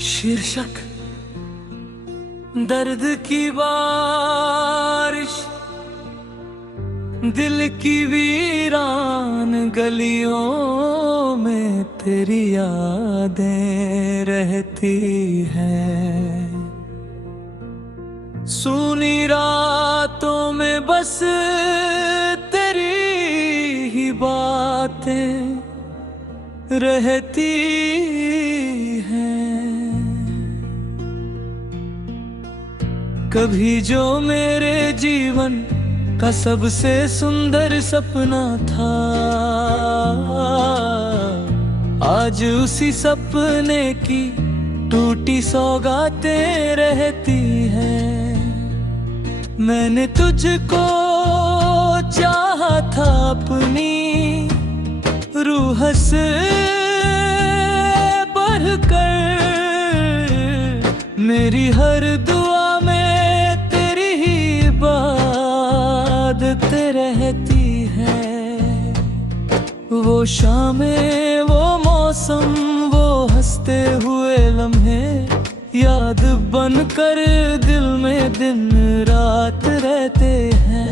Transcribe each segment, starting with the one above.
शीर्षक दर्द की बारिश, दिल की वीरान गलियों में तेरी यादें रहती हैं। सूनी रातों में बस तेरी ही बातें रहती हैं। कभी जो मेरे जीवन का सबसे सुंदर सपना था, आज उसी सपने की टूटी सौगातें रहती हैं। मैंने तुझको चाहा था अपनी रूह से बढ़कर, मेरी हर दुआ में तेरी ही इबादतें रहती है। वो शामें, वो मौसम, वो हंसते हुए लम्हे याद बनकर दिल में दिन रात रहते हैं।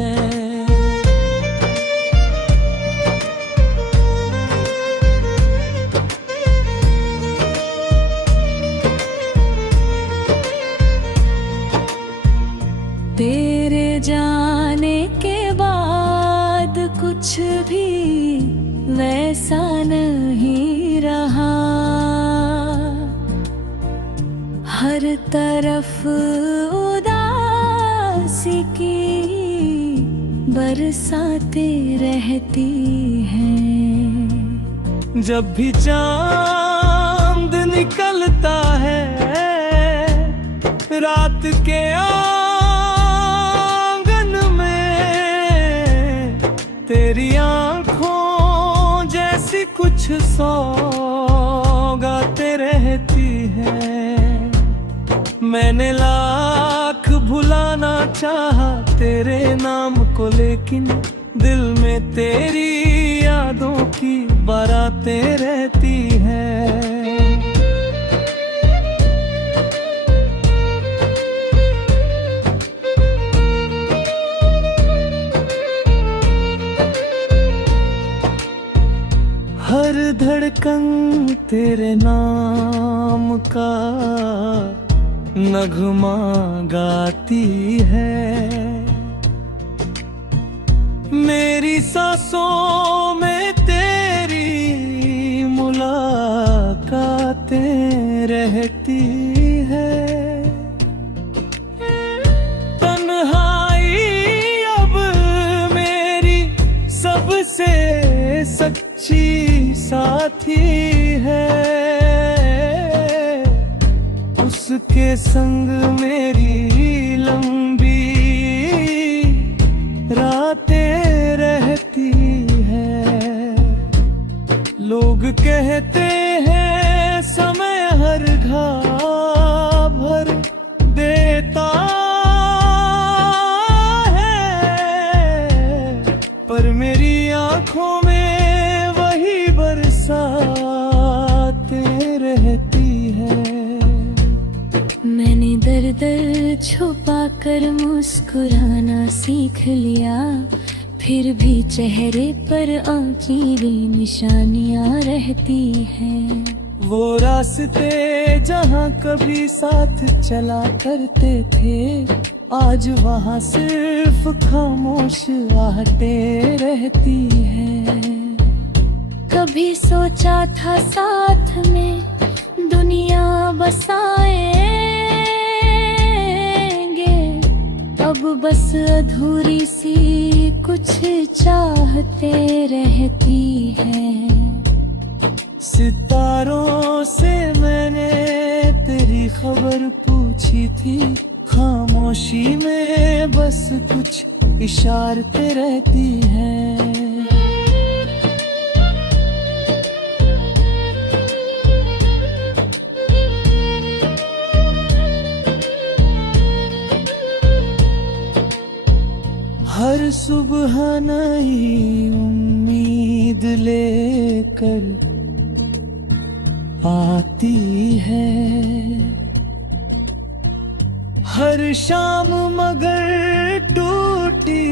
तेरे जाने के बाद कुछ भी वैसा नहीं रहा। हर तरफ उदासी की बरसातें रहती हैं। जब भी चांद निकलता है रात के आंगन में, तेरी आंखों जैसी कुछ सौगातें रहती हैं। मैंने लाख भुलाना चाहा तेरे नाम को, लेकिन दिल में तेरी यादों की बारातें रहती हैं। हर धड़कन तेरे नाम का नगमा गाती है। मेरी सांसों में तेरी मुलाकातें रहती है। तन्हाई अब मेरी सबसे सच्ची साथी है। उसके संग मेरी लंबी रातें रहती हैं। लोग कहते हैं समय हर घाव भर देता है, पर मेरी आंखों में वही बरसातें रहती हैं। मैंने दर्द छुपा कर मुस्कुराना सीख लिया, फिर भी चेहरे पर आंखी निशानियां रहती हैं। वो रास्ते जहाँ कभी साथ चला करते थे, आज वहाँ सिर्फ खामोश आहटें रहती हैं। कभी सोचा था साथ में दुनिया बसाएंगे, अब बस अधूरी सी कुछ चाहते रहती हैं। सितारों से मैंने तेरी खबर पूछी थी, खामोशी में बस कुछ इशारतें रहती हैं। हर सुबह नई उम्मीद लेकर आती है हर शाम, मगर टूटी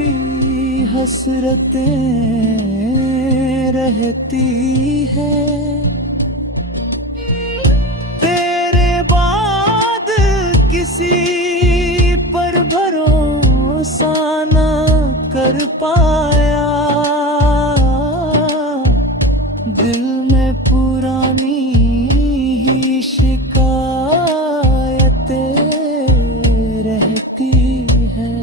हसरतें रहती है। तेरे बाद किसी पर भरोसा न कर पाया, दिल में पुरानी ही शिकायतें रहती है।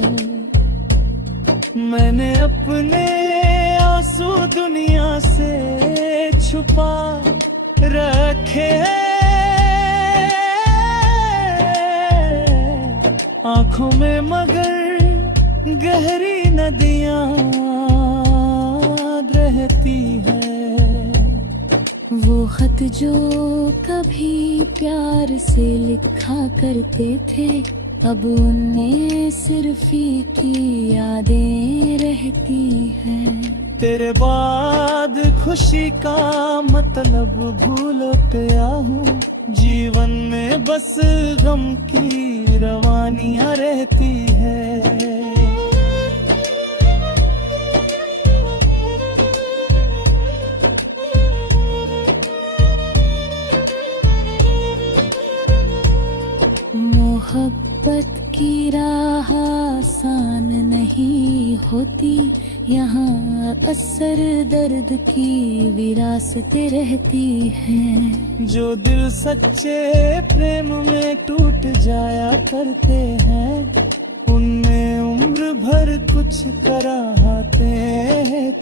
मैंने अपने आंसू दुनिया से छुपा रखे आंखों में, मगर गहरी नदियां रहती है। वो खत जो कभी प्यार से लिखा करते थे, अब उनमें सिर्फ की यादें रहती हैं। तेरे बाद खुशी का मतलब भूल गया हूँ, जीवन में बस गम की रवानियां रहती है। मोहब्बत की राह आसान नहीं होती, यहाँ असर दर्द की विरासतें रहती हैं। जो दिल सच्चे प्रेम में टूट जाया करते हैं, उनमें उम्र भर कुछ कराहते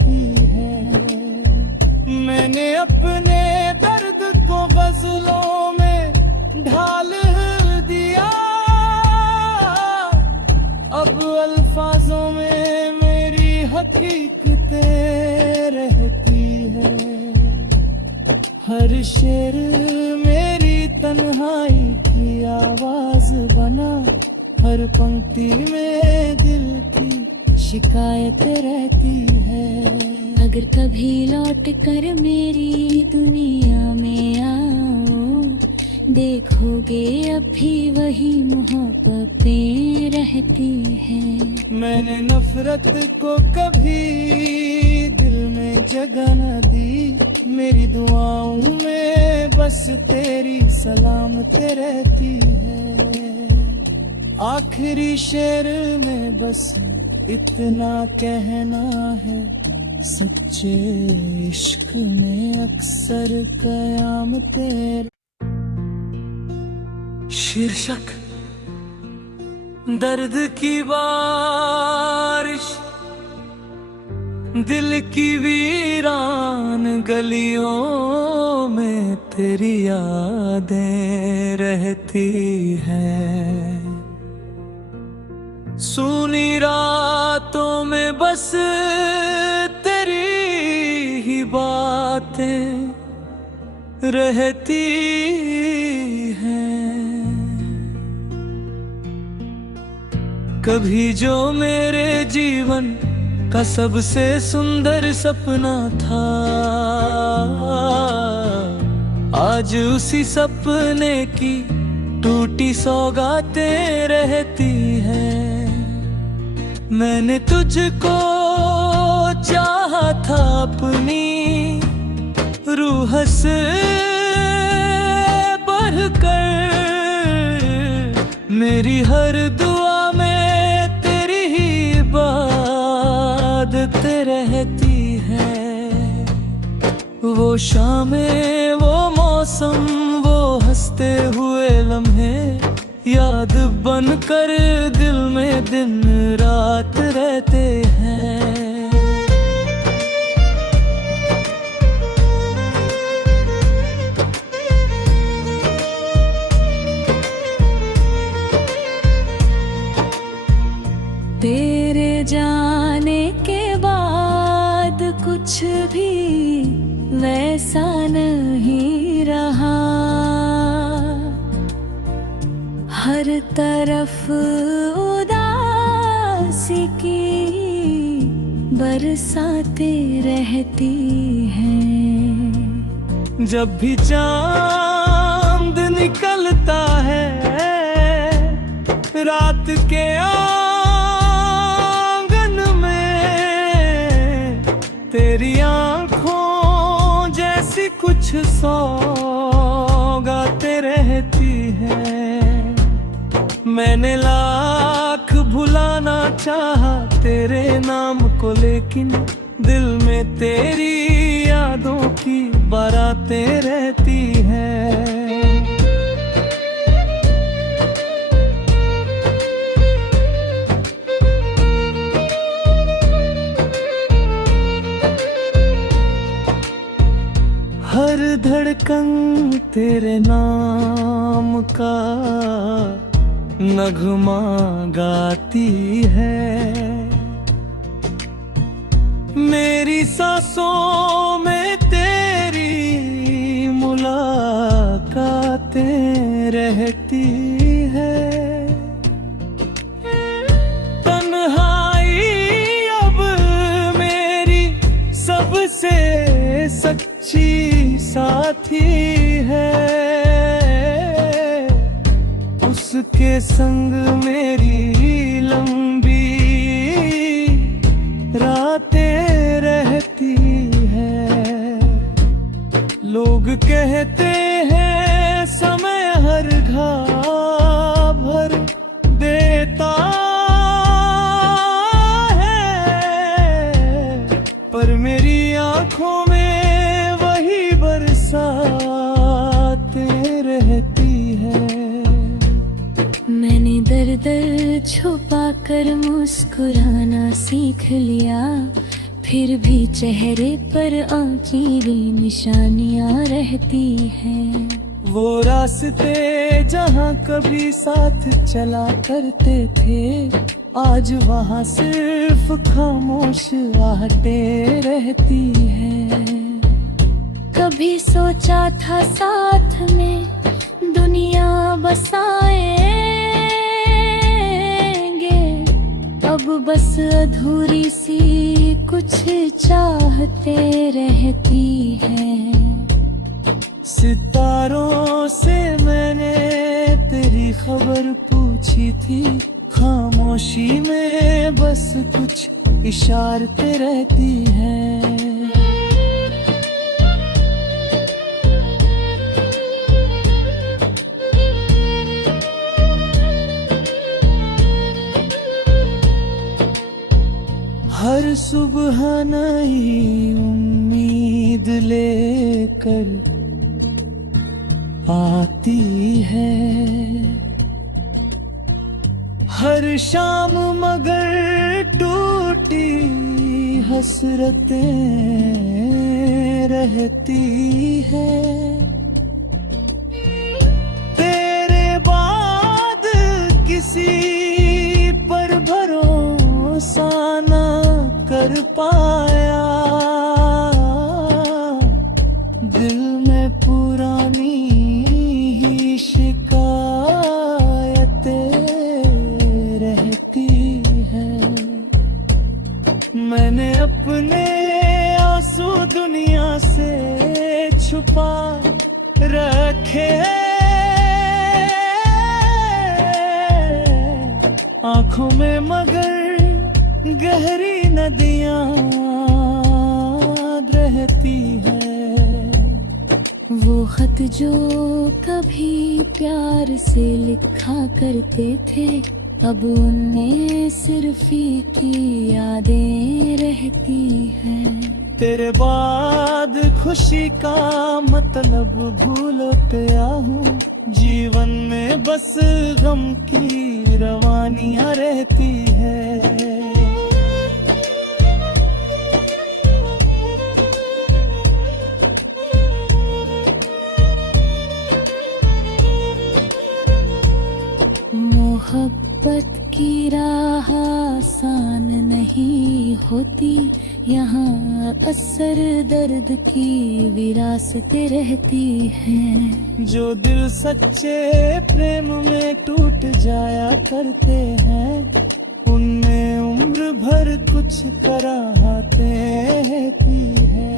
भी है। मैंने अपने दर्द को गजलों में ढाल दिया, अब अल्फाजों में मेरी हकीकतें रहती है। हर शेर मेरी तन्हाई की आवाज बना, हर पंक्ति में दिल की शिकायत रहती है। अगर कभी लौट कर मेरी दुनिया में आओ, देखोगे अभी वही मोहब्बतें रहती हैं। मैंने नफरत को कभी दिल में जगह न दी, मेरी दुआओं में बस तेरी सलामतें रहती है। आखिरी शेर में बस इतना कहना है, सच्चे इश्क में अक्सर कयामतें। शीर्षक दर्द की बारिश, दिल की वीरान गलियों में तेरी यादें रहती हैं। सूनी रातों में बस तेरी ही बातें रहती हैं। कभी जो मेरे जीवन का सबसे सुंदर सपना था, आज उसी सपने की टूटी सौगातें रहती हैं। मैंने तुझको चाहा था अपनी रूह से बढ़कर, मेरी हर दुआ में तेरी ही इबादतें रहती हैं। वो शामें, वो मौसम, वो हंसते हुए लम्हे याद बनकर दिल में दिन रात रहते हैं। तेरे जाने के बाद कुछ भी वैसा नहीं रहा, हर तरफ उदासी की बरसातें रहती हैं। जब भी चांद निकलता है रात के आंगन में, तेरी आंखों जैसी कुछ सौगातें रहती हैं। मैंने लाख भुलाना चाहा तेरे नाम को, लेकिन दिल में तेरी यादों की बारातें रहती हैं। हर धड़कन तेरे नाम का नगमा गाती है। मेरी सांसों में तेरी मुलाकातें रहती है। तन्हाई अब मेरी सबसे सच्ची साथी है। उसके संग मेरी लंबी रातें रहती हैं। लोग कहते हैं समय हर घाव भर देता है, पर मेरी आंखों में वही बरसातें रहती है। मैंने दर्द छुपा कर मुस्कुराना सीख लिया, फिर भी चेहरे पर आंचीली निशानियां रहती हैं। वो रास्ते जहाँ कभी साथ चला करते थे, आज वहाँ सिर्फ खामोश आहटें रहती हैं। कभी सोचा था साथ में दुनिया बसाएंगे, अब बस अधूरी सी कुछ चाहते रहती हैं। सितारों से मैंने तेरी खबर पूछी थी, खामोशी में बस कुछ इशारतें रहती हैं। हर सुबह नई उम्मीद लेकर आती है, हर शाम मगर टूटी हसरतें रहती है। तेरे बाद किसी पर भरोसा न कर पाया, दिल में पुरानी ही शिकायतें रहती हैं। मैंने अपने आंसू दुनिया से छुपा रखे, आंखों में मगर गहरी नदियां रहती है। वो खत जो कभी प्यार से लिखा करते थे, अब उनमें सिर्फ की यादें रहती हैं। तेरे बाद खुशी का मतलब भूलते हूँ, जीवन में बस गम की रवानियां रहती है। मोहब्बत की राह आसान नहीं होती, यहाँ असर दर्द की विरासतें रहती हैं। जो दिल सच्चे प्रेम में टूट जाया करते हैं, उनमें उम्र भर कुछ कराहते भी है।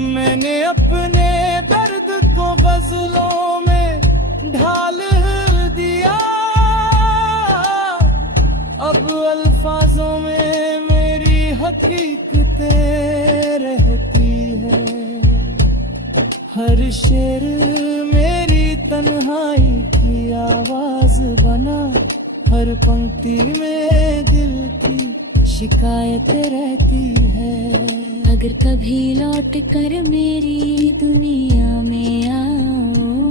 मैंने अपने दर्द को गजलों में ढाल दिया, अब अल्फाजों में मेरी हकीकतें रहती है। हर शेर मेरी तन्हाई की आवाज बना, हर पंक्ति में दिल की शिकायत रहती है। अगर कभी लौट कर मेरी दुनिया में आओ,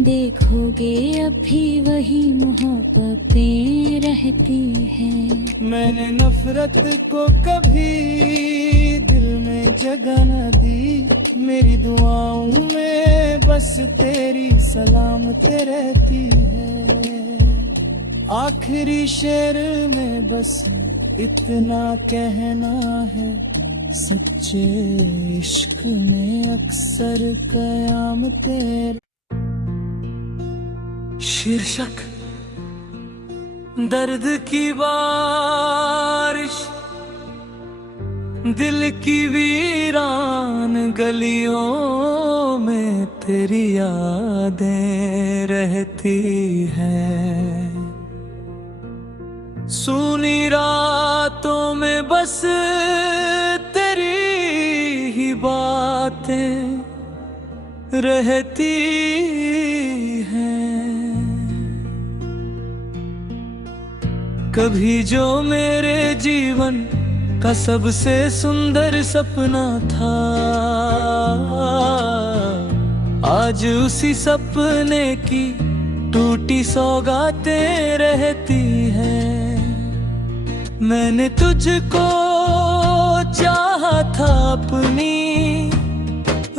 देखोगे अब भी वही मोहब्बतें रहती हैं। मैंने नफरत को कभी दिल में जगह न दी, मेरी दुआओं में बस तेरी सलामतें रहती है। आखिरी शेर में बस इतना कहना है, सच्चे इश्क में अक्सर कयामतें। शीर्षक दर्द की बारिश, दिल की वीरान गलियों में तेरी यादें रहती हैं। सूनी रातों में बस तेरी ही बातें रहती हैं। कभी जो मेरे जीवन का सबसे सुंदर सपना था, आज उसी सपने की टूटी सौगातें रहती हैं। मैंने तुझको चाहा था अपनी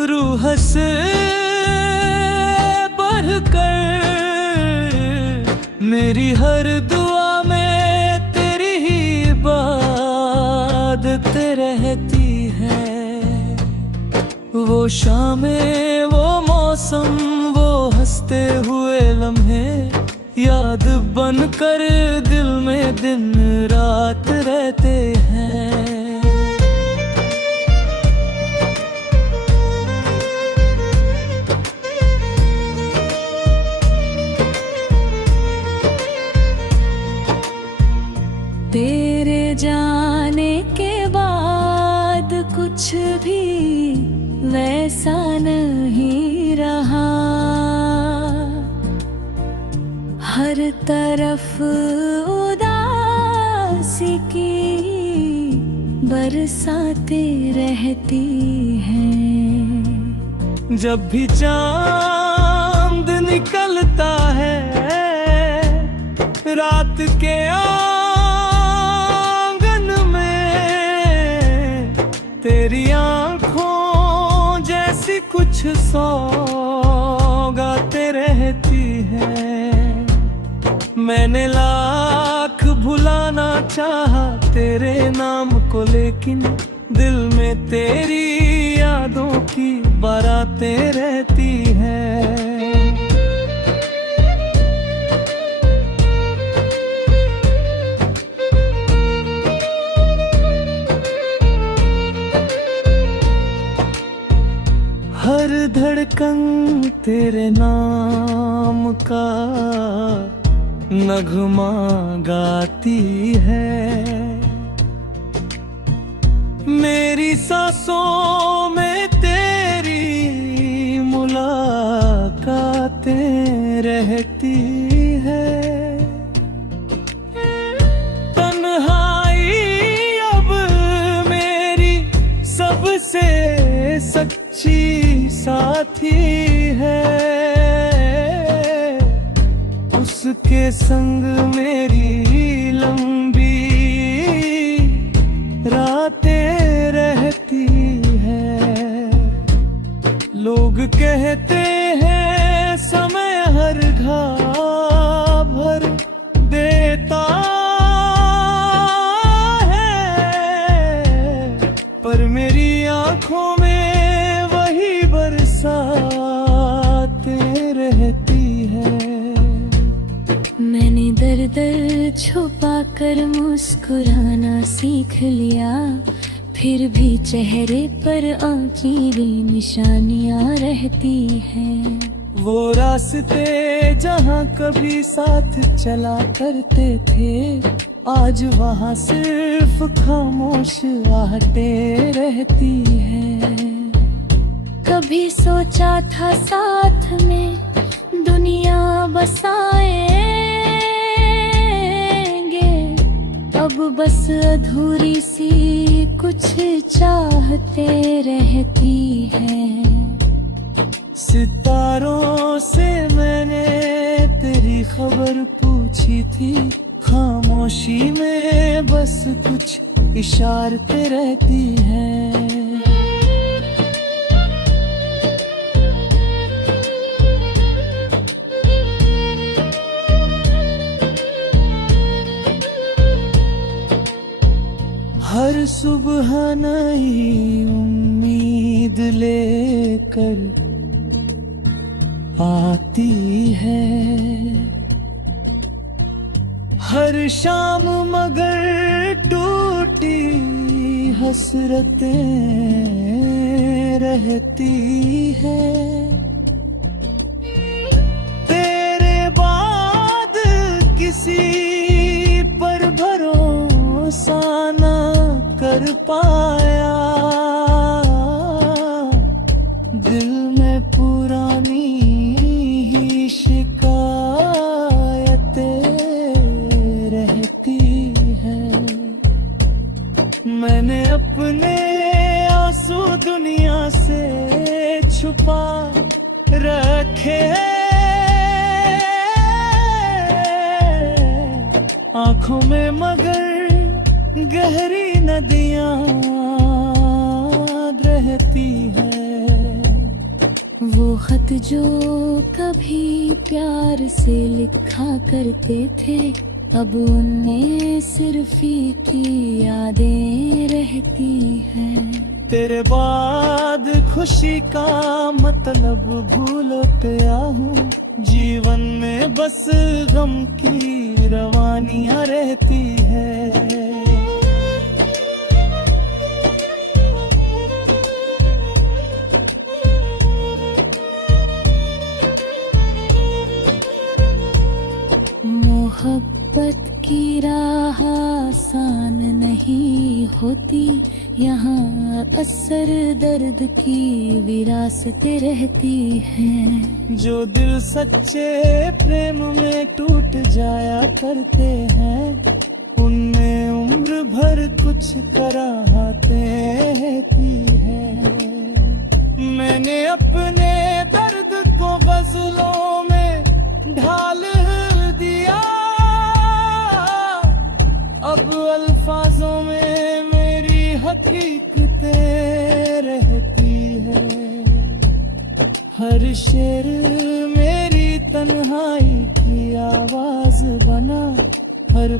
रूह से बढ़कर, मेरी हर दुआ में तेरी ही इबादतें रहती हैं। वो शामें, वो मौसम, वो हंसते हुए लम्हे याद बनकर दिल में दिन रात रहते हैं। तेरे जाने के बाद कुछ भी वैसा नहीं रहा, हर तरफ उदासी की बरसातें रहती हैं। जब भी चांद निकलता है रात के आंगन में, तेरी आंखों जैसी कुछ सौगातें रहती हैं। मैंने लाख भुलाना चाहा तेरे नाम को, लेकिन दिल में तेरी यादों की बारातें रहती हैं। हर धड़कन तेरे नाम का नगमा गाती है, मेरी सांसों में तेरी मुलाकातें रहती है। तन्हाई अब मेरी सबसे सच्ची साथी है, उसके संग मेरी लंबी रातें रहती हैं। लोग कहते हैं समय हर घाव भर देता है, पर मेरी आंखों में वही बरसातें रहती हैं। मैंने दर्द छुपा कर मुस्कुराना सीख लिया, फिर भी चेहरे पर आंचीरी निशानियां रहती हैं। वो रास्ते जहाँ कभी साथ चला करते थे, आज वहाँ सिर्फ खामोश आहटें रहती है। कभी सोचा था साथ में दुनिया बसाएंगे, अब बस अधूरी सी कुछ चाहते रहती है। सितारों से मैंने तेरी खबर पूछी थी, खामोशी में बस कुछ इशारते रहती हैं। हर सुबह नई उम्मीद लेकर आती है, हर शाम मगर टूटी हसरतें रहती है। तेरे बाद किसी पर भरोसा न कर पाया, दिल में पुरानी ही शिकायतें रहती है। मैंने अपने आंसू दुनिया से छुपा रखे, आंखों में मगर गहरी नदियां रहती है। वो खत जो कभी प्यार से लिखा करते थे, अब उनमें सिर्फ की यादें रहती हैं। तेरे बाद खुशी का मतलब भूलते हूँ, जीवन में बस गम की रवानियां रहती है। मोहब्बत की राह आसान नहीं होती, यहाँ असर दर्द की विरासतें रहती हैं। जो दिल सच्चे प्रेम में टूट जाया करते हैं, उनमें उम्र भर कुछ कराहतें रहती है। मैंने अपने दर्द को गजलों में ढाल दिया, अब अल्फाजों में मेरी हकीकतें रहती है। हर शेर मेरी तन्हाई की आवाज बना, हर